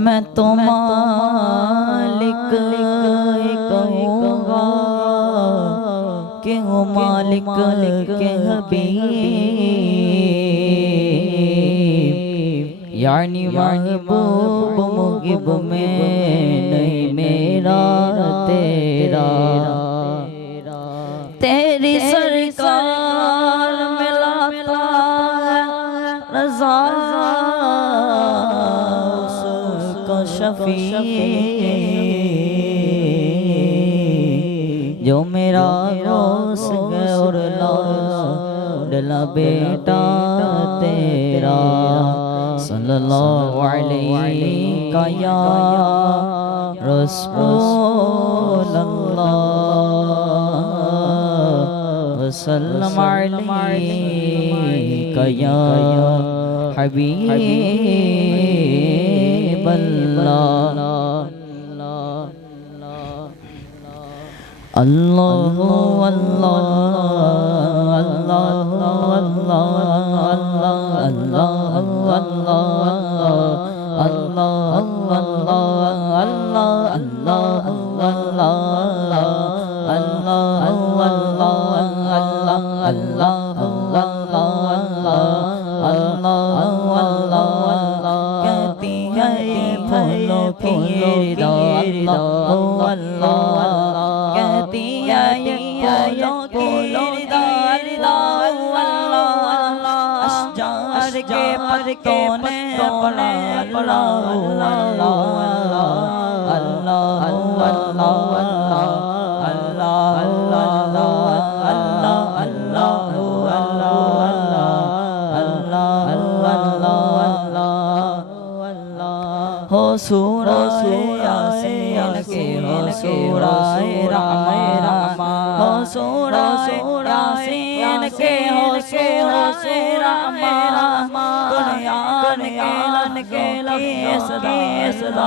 मैं तो मालिक कहूँगा कि वो मालिक के हबीब यानी महबूब मुगिब में नहीं मेरा तेरा तेरी सरकार मिलाता है रज़ा उसका शफी जो मेरा रोस और डला बेटा तेरा सल्लल्लाहु अलैहि का या रसूल अल्लाह वसल्लम अलैका या हबीब अल्लाह अल्लाह अल्लाह अल्लाह अल्लाह अल्लाह कहती है फूलों की कहती है अशजार के पत्तों ने पढ़ा हो सूरा यासीन के हो सूरा रहमा हो सूरा यासीन के हो सूरा रहमा कुरान के लगे सदा